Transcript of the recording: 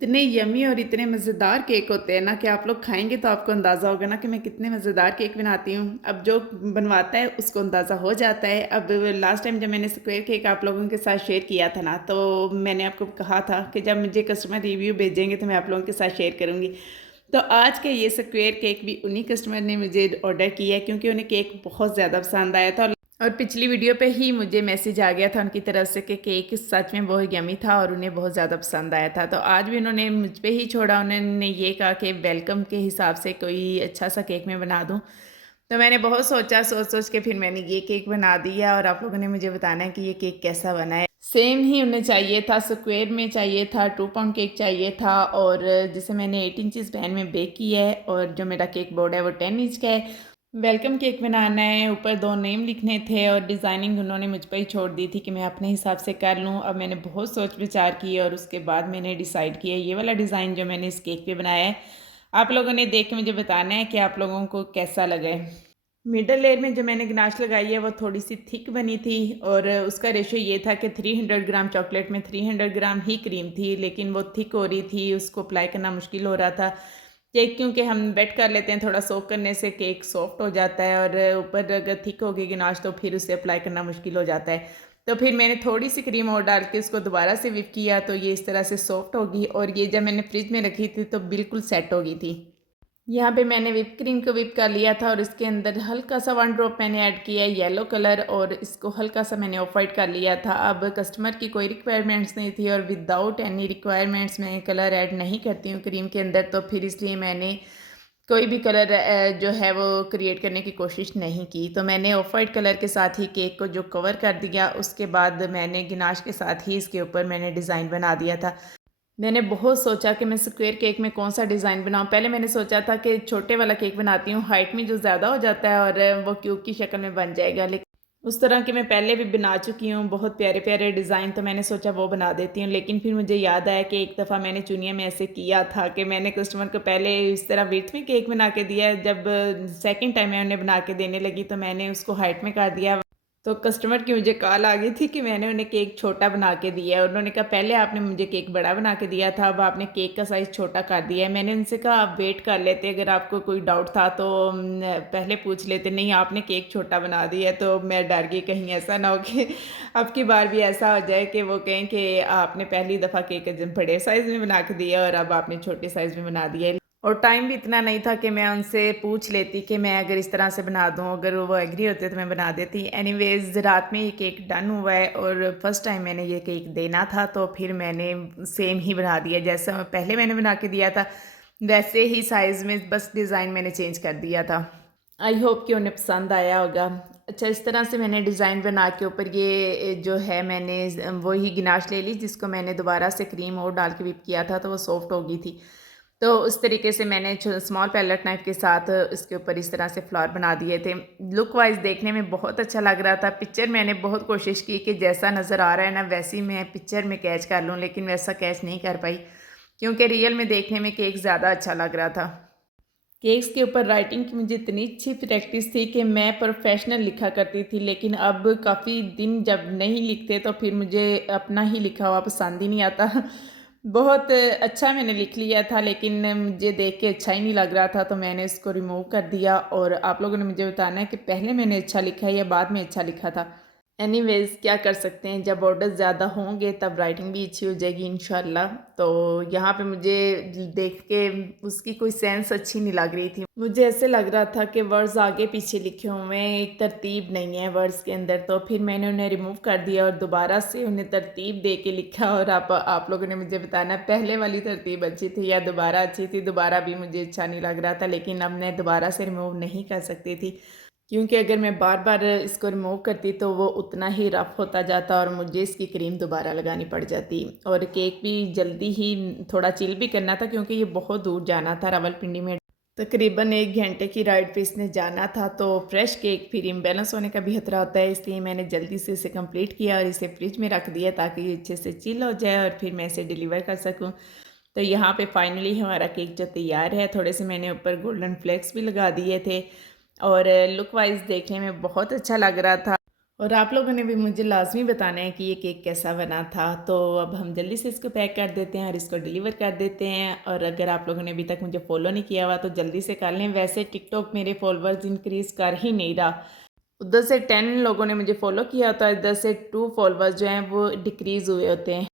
इतने यम्मी और इतने मज़ेदार केक होते हैं ना कि आप लोग खाएँगे तो आपको अंदाज़ा होगा ना कि मैं कितने मज़ेदार केक बनाती हूँ। अब जो बनवाता है उसको अंदाज़ा हो जाता है। अब लास्ट टाइम जब मैंने स्क्वायर केक आप लोगों के साथ शेयर किया था ना, तो मैंने आपको कहा था कि जब मुझे कस्टमर रिव्यू भेजेंगे तो मैं आप लोगों के साथ शेयर करूँगी। तो आज के ये स्क्वायर केक भी उन्हीं कस्टमर ने मुझे ऑर्डर किया है क्योंकि उन्हें केक बहुत ज़्यादा पसंद आया था। और पिछली वीडियो पे ही मुझे मैसेज आ गया था उनकी तरफ से कि केक सच में बहुत यमी था और उन्हें बहुत ज़्यादा पसंद आया था। तो आज भी उन्होंने मुझ पे ही छोड़ा, उन्होंने ये कहा कि वेलकम के हिसाब से कोई अच्छा सा केक मैं बना दूँ। तो मैंने बहुत सोचा, सोच-सोच के फिर मैंने ये केक बना दिया और आप लोगों ने मुझे बताना है कि ये केक कैसा बना है। सेम ही उन्हें चाहिए था, स्क्वायर में चाहिए था, 2 पाउंड केक चाहिए था और जिसे मैंने 8 इंचेस पैन में बेक किया है और जो मेरा केक बोर्ड है वो 10 इंच का है। वेलकम केक बनाना है, ऊपर 2 नेम लिखने थे और डिज़ाइनिंग उन्होंने मुझ पे ही छोड़ दी थी कि मैं अपने हिसाब से कर लूँ। अब मैंने बहुत सोच विचार की और उसके बाद मैंने डिसाइड किया ये वाला डिज़ाइन जो मैंने इस केक पे बनाया है। आप लोगों ने देख के मुझे बताना है कि आप लोगों को कैसा लगा है। मिडल लेयर में जो मैंने गनाश लगाई है वो थोड़ी-सी थिक बनी थी और उसका रेशियो ये था कि 300 ग्राम चॉकलेट में 300 ग्राम ही क्रीम थी, लेकिन वो थिक हो रही थी, उसको अप्लाई करना मुश्किल हो रहा था। केक क्योंकि हम वेट कर लेते हैं, थोड़ा सोक करने से केक सॉफ्ट हो जाता है और ऊपर अगर थिक होगी गनाश तो फिर उसे अप्लाई करना मुश्किल हो जाता है। तो फिर मैंने थोड़ी-सी क्रीम और डाल के उसको दोबारा से व्हिप किया तो ये इस तरह से सॉफ्ट होगी और ये जब मैंने फ्रिज में रखी थी तो बिल्कुल सेट हो गई थी। यहाँ पे मैंने व्हिप क्रीम को व्हिप कर लिया था और इसके अंदर हल्का सा 1 ड्रॉप मैंने ऐड किया है येलो कलर और इसको हल्का सा मैंने ऑफ वाइट कर लिया था। अब कस्टमर की कोई रिक्वायरमेंट्स नहीं थी और विदाउट एनी रिक्वायरमेंट्स मैं कलर ऐड नहीं करती हूँ क्रीम के अंदर, तो फिर इसलिए मैंने कोई भी कलर जो है वो क्रिएट करने की कोशिश नहीं की। तो मैंने ऑफ वाइट कलर के साथ ही केक को जो कवर कर दिया, उसके बाद मैंने गिनाश के साथ ही इसके ऊपर मैंने डिज़ाइन बना दिया था। मैंने बहुत सोचा कि मैं स्क्वायर केक में कौन-सा डिज़ाइन बनाऊँ। पहले मैंने सोचा था कि छोटे वाला केक बनाती हूँ, हाइट में जो ज़्यादा हो जाता है और वो क्यूब की शक्ल में बन जाएगा। लेकिन उस तरह के मैं पहले भी बना चुकी हूँ, बहुत प्यारे-प्यारे डिज़ाइन, तो मैंने सोचा वो बना देती हूँ। लेकिन फिर मुझे याद आया कि एक दफ़ा मैंने चुनिया में ऐसे किया था कि मैंने कस्टमर को पहले इस तरह विड्थ में केक बना के दिया, जब सेकंड टाइम मैं उन्हें बना के देने लगी तो मैंने उसको हाइट में कर दिया। तो कस्टमर की मुझे कॉल आ गई थी कि मैंने उन्हें केक छोटा बना के दिया है। उन्होंने कहा पहले आपने मुझे केक बड़ा बना के दिया था, अब आपने केक का साइज़ छोटा कर दिया है। मैंने उनसे कहा आप वेट कर लेते, अगर आपको कोई डाउट था तो पहले पूछ लेते। नहीं, आपने केक छोटा बना दिया है, तो मैं डर गई कहीं ऐसा ना हो कि अब की बार भी ऐसा हो जाए कि वो कहें कि आपने पहली दफ़ा केक बड़े साइज़ में बना के दिया और अब आपने छोटे साइज़ में बना दिया है। और टाइम भी इतना नहीं था कि मैं उनसे पूछ लेती कि मैं अगर इस तरह से बना दूँ, अगर वो एग्री होते तो मैं बना देती। एनीवेज़ रात में ये केक डन हुआ है और फर्स्ट टाइम मैंने ये केक देना था तो फिर मैंने सेम ही बना दिया जैसा पहले मैंने बना के दिया था, वैसे ही साइज़ में, बस डिज़ाइन मैंने चेंज कर दिया था। आई होप कि उन्हें पसंद आया होगा। अच्छा, इस तरह से मैंने डिज़ाइन बना के ऊपर ये जो है मैंने वही गिनाश ले ली जिसको मैंने दोबारा से क्रीम और डाल के व्हिप किया था तो वो सॉफ्ट हो गई थी। तो उस तरीके से मैंने स्मॉल पैलेट नाइफ़ के साथ इसके ऊपर इस तरह से फ्लावर बना दिए थे। लुक वाइज़ देखने में बहुत अच्छा लग रहा था। पिक्चर मैंने बहुत कोशिश की कि जैसा नज़र आ रहा है ना वैसे ही मैं पिक्चर में कैच कर लूँ, लेकिन वैसा कैच नहीं कर पाई क्योंकि रियल में देखने में केक ज़्यादा अच्छा लग रहा था। केक्स के ऊपर राइटिंग की मुझे इतनी अच्छी प्रैक्टिस थी कि मैं प्रोफेशनल लिखा करती थी, लेकिन अब काफ़ी दिन जब नहीं लिखते तो फिर मुझे अपना ही लिखा हुआ पसंद ही नहीं आता। बहुत अच्छा मैंने लिख लिया था लेकिन मुझे देख के अच्छा ही नहीं लग रहा था, तो मैंने इसको रिमूव कर दिया और आप लोगों ने मुझे बताना है कि पहले मैंने अच्छा लिखा है या बाद में अच्छा लिखा था। एनीवेज़ क्या कर सकते हैं, जब ऑर्डर ज़्यादा होंगे तब राइटिंग भी अच्छी हो जाएगी इंशाल्लाह। तो यहाँ पे मुझे देख के उसकी कोई सेंस अच्छी नहीं लग रही थी। मुझे ऐसे लग रहा था कि वर्ड्स आगे पीछे लिखे हुए हैं, एक तरतीब नहीं है वर्ड्स के अंदर, तो फिर मैंने उन्हें रिमूव कर दिया और दोबारा से उन्हें तरतीब दे के लिखा और आप लोगों ने मुझे बताना पहले वाली तरतीब अच्छी थी या दोबारा अच्छी थी। दोबारा भी मुझे अच्छा नहीं लग रहा था, लेकिन अब मैं दोबारा से रिमूव नहीं कर सकती थी क्योंकि अगर मैं बार-बार इसको रिमूव करती तो वो उतना ही रफ़ होता जाता और मुझे इसकी क्रीम दोबारा लगानी पड़ जाती और केक भी जल्दी ही थोड़ा चिल भी करना था क्योंकि ये बहुत दूर जाना था रावलपिंडी में। तकरीबन 1 घंटे की राइड पे इसने जाना था, तो फ्रेश केक फिर इम्बैलेंस होने का भी खतरा होता है, इसलिए मैंने जल्दी से इसे कंप्लीट किया और इसे फ्रिज में रख दिया ताकि ये अच्छे से चिल हो जाए और फिर मैं इसे डिलीवर कर सकूँ। तो यहाँ पे फाइनली हमारा केक जो तैयार है, थोड़े से मैंने ऊपर गोल्डन फ्लेक्स भी लगा दिए थे और लुक वाइज़ देखने में बहुत अच्छा लग रहा था और आप लोगों ने भी मुझे लाज़मी बताना है कि ये केक कैसा बना था। तो अब हम जल्दी से इसको पैक कर देते हैं और इसको डिलीवर कर देते हैं। और अगर आप लोगों ने अभी तक मुझे फ़ॉलो नहीं किया हुआ तो जल्दी से कर लें। वैसे टिकटॉक मेरे फॉलोअर्स इंक्रीज़ कर ही नहीं रहा। उधर से 10 लोगों ने मुझे फ़ॉलो किया होता है, इधर से 2 फॉलोअर्स जो हैं वो डिक्रीज़ हुए होते हैं।